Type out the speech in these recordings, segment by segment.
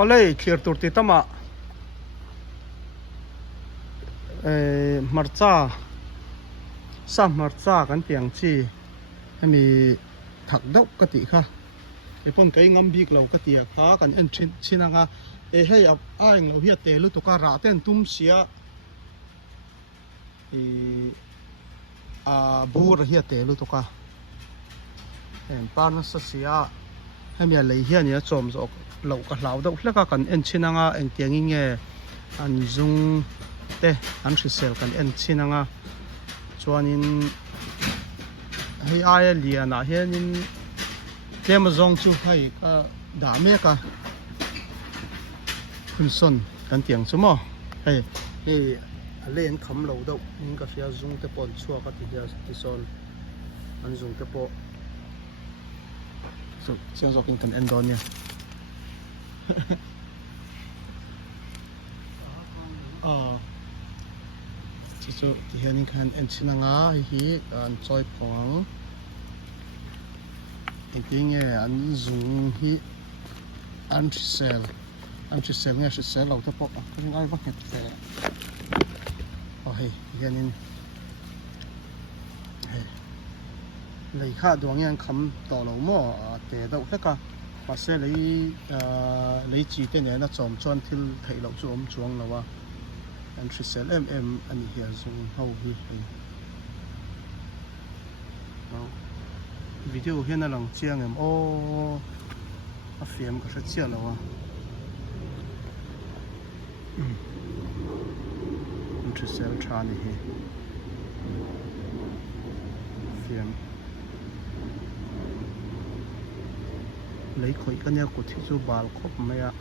Oleh clear turti tama marcha sam marcha kan tiang chi ani thak dau ka ti kha ipon kai ngam bik lo ka ti kha kan en chinanga hei a eng lo hi te lu to ka ra ten tum sia bur hi te lu to ka en pan sa sia hemi a lei hian ya chom zo lo ka hlau deuh hleka kan en chinanga eng tiangin nge an zung te an hrisel kan en chinanga chuanin hei aya liana hianin tlema zong chu hai ka da me ka khunson kan tiang chu mo hei len kham lo deuh ning ka fia zung te pon chua ka ti ya ti son an zung te po so chiang zo kin kan en don ya so ti hianin kan en chinanga hi an choi pawng engtinge an zung hi an hrisel nge hrisel lo te pawh kan ngai va het te hei hianin hei lei kha duang yang kham to lo mo te deuh hleka pase lei chi te ne na chom chuan thil thei lo chu om chuang lawa an hrisel em ani hi zung ho hi video hian a lang chiang em a fiam ka hre chia lawa an hrisel tha ni hi fiam lấy khối cái nhà của thị trường bal khop mày ạ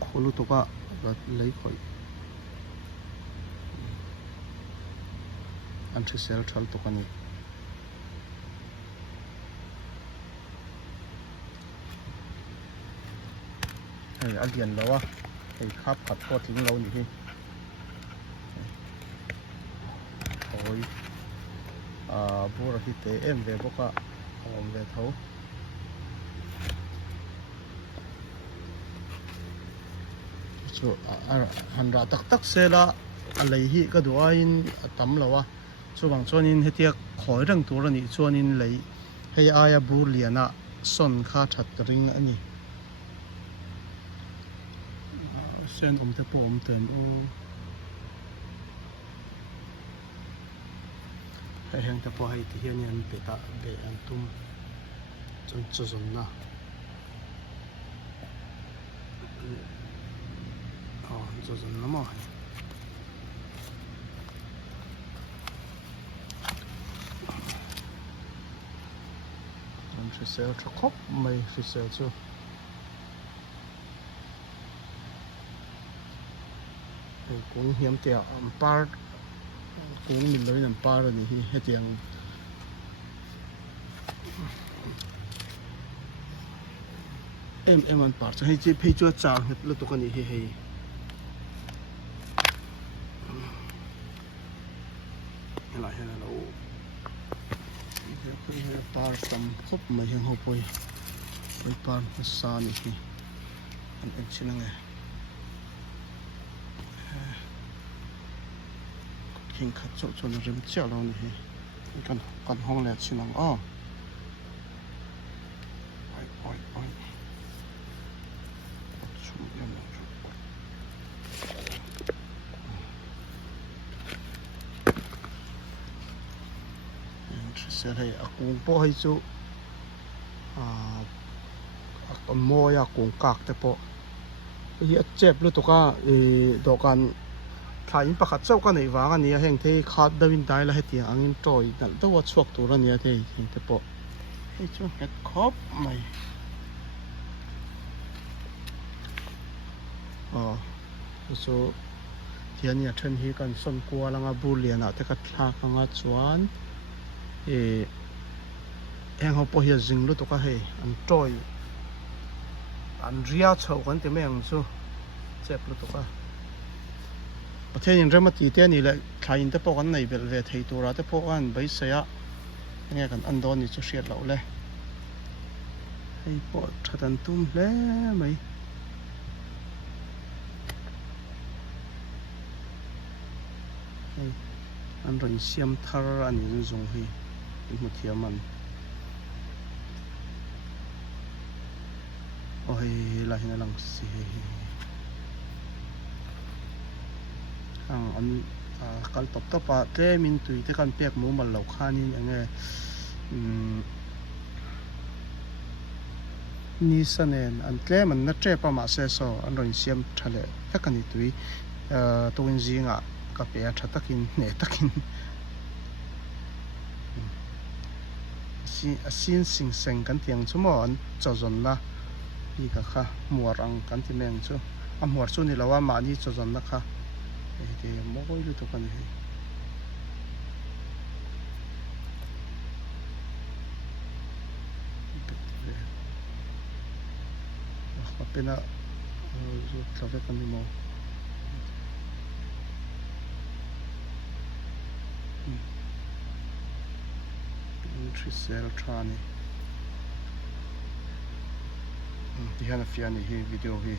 khối lúc đó là lấy khối anh sẽ sell thal to cái này hay anh điền lâu à hay khắp khắp có tiếng lâu như thế bùa thì té em về bốc ạ về thấu so hành ra tắc xe là lấy hi cái đồ in tắm lâu à so bằng cho nên hết tiệc khỏi răng tuổi này cho nên lấy hay ai bùa liền à son khá chặt ring anh sen te po tên hay hàng tập hay thì hiện nhiên bị ta bị ăn tum chân chân chân na chân chân lắm rồi chân sẽ sell cho khóc mày sẽ sell chưa cũng hiếm tiệt par cũng mình lấy làm par rồi thì hết tiền em ăn par cho hay chỉ phải cho chào hết lúc đó thì hay lại hay là lâu par tầm khóc mà hiện hộp bồi par nó xa như thế anh xin nghe kinh khát chỗ cho nó rếm chẹo đâu này căn hông lẹt xin lòng ôi sẽ thấy cũng bỏ hay chỗ còn môi cũng cạc thế bộ thì chép luôn tụi cả đồ can thay bắt chậu cái này vào cái này hiện thì khát đau in đại là hết tiền anh trôi đặt đâu chuộc tụi nó này thì hiện thế bộ hay chỗ hết khóp mày số tiền nhà chân hi cần xuân qua là ngã bù liền à thế cái thác ngã chuan em học bây giờ dừng lúc tụi cái hay anh trôi anh ria chậu cái tiền mấy anh số chép lúc tụi cái thế nhưng rất mất tiền này lại khai in tới bộ cái này về thầy tu ra tới bộ cái bấy xe nghe cần ăn đòn thì cho xiết lẩu lên hay bỏ thật ăn tum lé mấy ăn rồi xiêm thar ăn những dùng hi một thiam ăn ôi là hình lăng xì ăn cái top top à thế mình tùy thế cần biết mua mà lẩu khan như nghe ni sanen an tle man na tre pa ma se so an ron siam thale takani tui to in zinga ka pe tha takin ne takin sin sing seng kan tiang chumo an chozon na hi ka kha muarang kan ti meng chu a muar chu ni lawa ma ni chozon na kha te mo goi lu to kan hi pena zo tlave kan ni mo Trisel trani di hana fiani hi video hi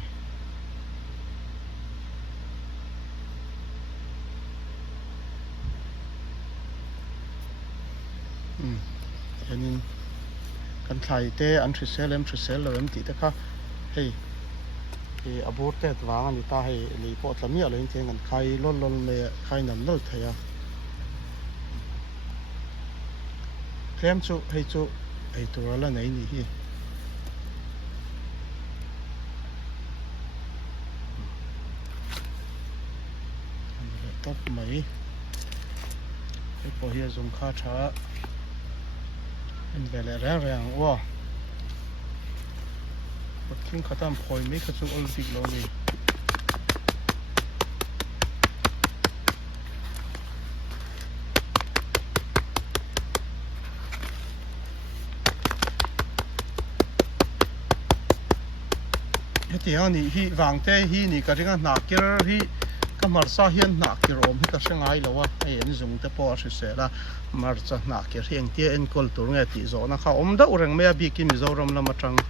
yanin kan thlai te an Trisel lo em ti te kha hei abur te twang ani ta hei li po tlami alo in theng an khai lol me khai nam lol thaya klem chu hei tur la nei ni hi top mai hei po hi zum kha tha in bele rang wa king khatam phoi me khachu olympic lo ni heti ani hi wangte hi ni ka ringa nakir hi kamar sa hian nakir om hi ka sengai lowa ai en zung te po se se la mar cha nakir heng tia en kol tur nge ti zo na kha om da ureng me bi ki mizoram la matang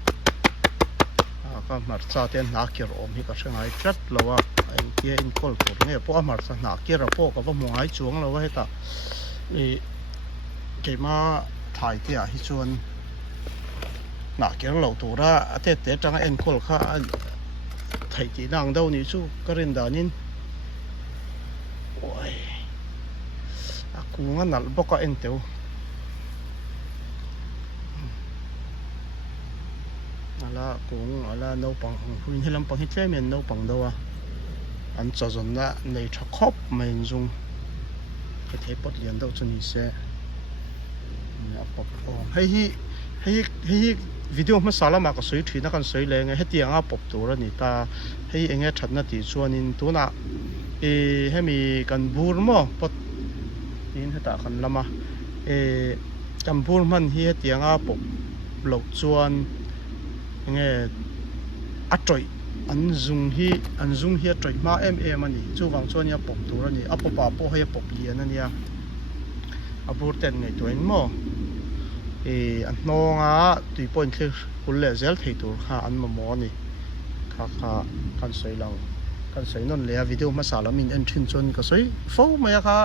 ka mar cha ten nakir om hi ka sengai trat lowa ai tia en kol tur nge po mar cha nakir po ka wa mongai chuang lowa heta e ke ma thai tia hi chuan nakir lo tura ate te tanga en kol kha thai ti nang dau ni chu karin danin oi aku nganal boka en teu ala kung ala no pang hui helam pang hitle men no pang dawa an chazon na nei tha khop main jung ka the pot lian dau chuni se ya pop hei video ma sala ma ka soi thina kan soi le nge heti anga pop tur ani ta hei enge thatna ti chuanin tuna hemi kan bur mo pot in heta kan lama kan bur man hi heti anga pop lo chuan nge atroi an zung hi atroi ma em ani chu wang chuan ya pop tur ani apopa po he pop lian ani ya abur ten ngai toin mo an hnonga tui point thil kul le zel thei tur kha an ma mo ni kha kan soi lang kan soi non le video ma salamin en thin chon ka soi fo ma kha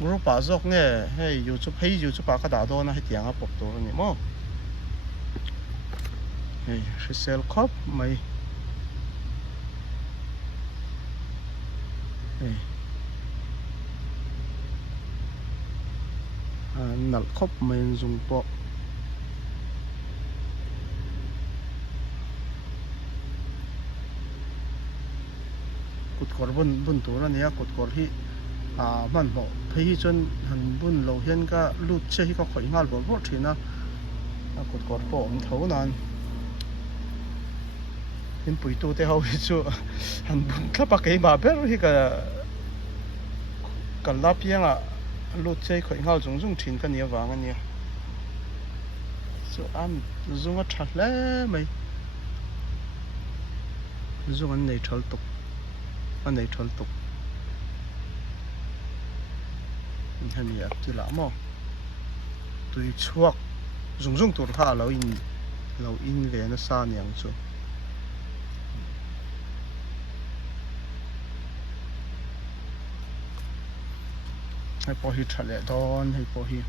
group a jok nge hei youtube pa ka da do na he tianga pop tur ni mo hei Trisel khop mai hei nal khop mai zung po kut kor bun tur ani a kut kor hi man mo phei chon han bun lo hian ka lut che hi ka khoi ngal bor thina kut kor po om tho nan in pui tu te ho hi chu han bun thapa ke ba ber hi ka la pianga lut che khoi ngal zung thin ka nia wang ania so am zunga thle mai zung an nei thal tuk an nei thal tuk hani ap tu la mo tui chuak zung tur kha lo in ve na sa niang chu hay po hi thale don hay po hi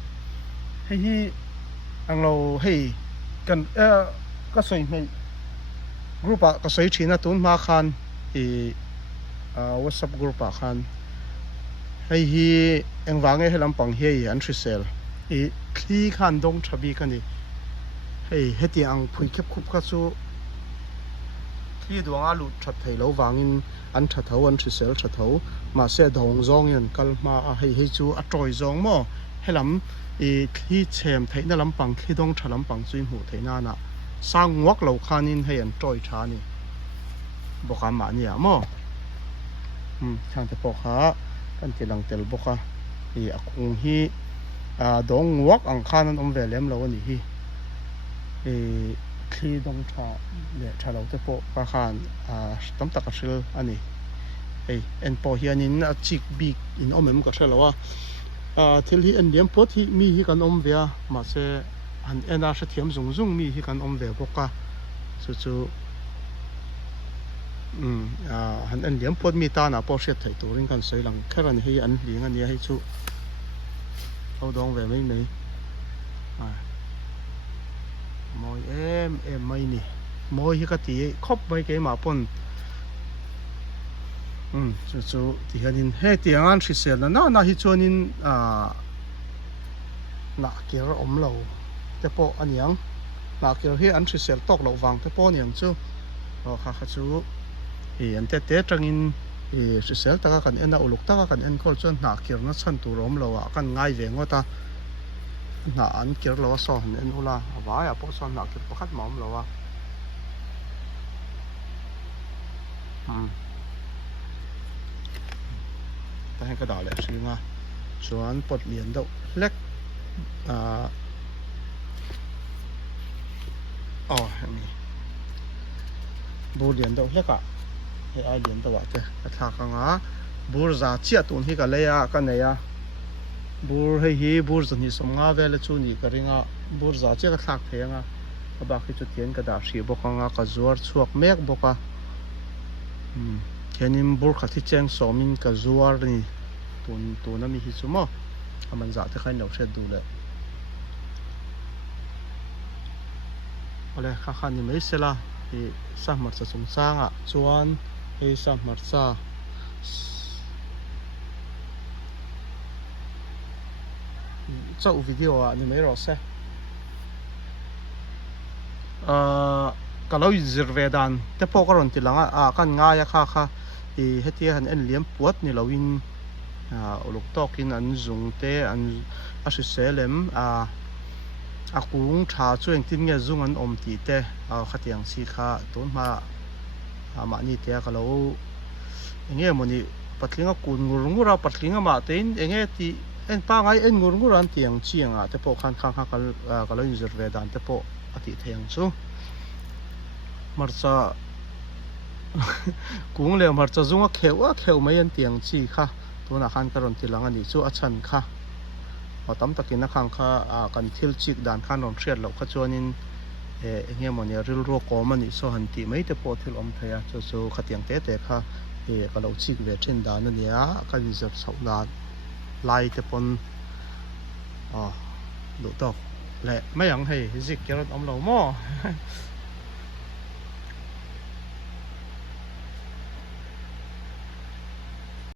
ang lo hey kan ka soi mai group a ka soi thina tun ma khan WhatsApp group a khan hei hi engwange helam pang hi an thrisel thli khan dong thabi kani hei heti ang phui khep khup ka chu thli duanga lu that thei lo wangin an tha tho an thrisel tha tho ma se dong zong yan kal ma a hei chu a troi zong mo helam thli chem theina lampang thli dong tha lampang chui mu theina na sang wak lo khanin hei an troi tha ni boka ma ni mo chang te po kha kan tilang tel boka akung hi dong wak ang khanan ve lem lo ni hi thli dong tha le tha lo te po ka khan tam tak a hril ani en po hianin a chik big in omem ka hrelo thil hi en liam pot hi mi hi kan ve ma se an ena sha thiam zung mi hi kan ve boka chu han en liam pot mi ta na po hriat thei turin kan soi lang kharan hi an hling ania hei chu ho dong ve mai moi em mai ni moi hi ka ti khop mai ke ma pon chu ti hanin he ti angan thrisel na hi chuanin na kir om lo te po aniang na kir hi an thrisel tok lo wang te po niang chu kha chu an te tangin thrisel taka kan ena uluk taka kan en kol chuan na kir na chan tur om lo kan ngai ve ngota na an kir lo so han en ula awaya po so na kir pakhat ma om lo ta hen ka da le hringa chuan pot lian do hlek hemi bur lian do hleka he ai lian do wa te ka thla ka nga bur za chia tun hi ka leya ka neya bur hei hi bur zani som nga vele chu ni ka ringa bur za chia ka thlak thenga ka ba khi chu tian ka da hri boka nga ka zuar chuak mek boka kenim bur khathi cheng somin ka zuar ni tun mi hi chu mo aman za te khain lo hret du le ole kha khan ni mai sela sa mar cha chung changa chuan sa mar cha chau video ni mai ro se ka lo zir ve dan te po ka ron ti langa kan nga ya kha heti han en liam puat ni loin uluk tokin an zung te an hri selem akung tha chueng tin nge zung an om ti te khatiang si kha ton ma ma ni te ka lo enge moni patlinga kun ngura patlinga ma tein enge ti en pa ngai en nguran tiang chianga te po khan kha ka lo zir ve dan te po ati theng chu marcha kung le marcha zunga kheu mai an tiang chi kha tuna khan karon tilang ani chu a chan kha tam takin na khang kha kan thil chik dan khan ron hriat lo kha chuanin enge moni ril ro ko mani so han ti mai te po thil om thaya chu khatiang te kha ka lo chik ve thin dan ania ka reserve sau dan lai te pon lu to le mai ang hei zik kerot om lo mo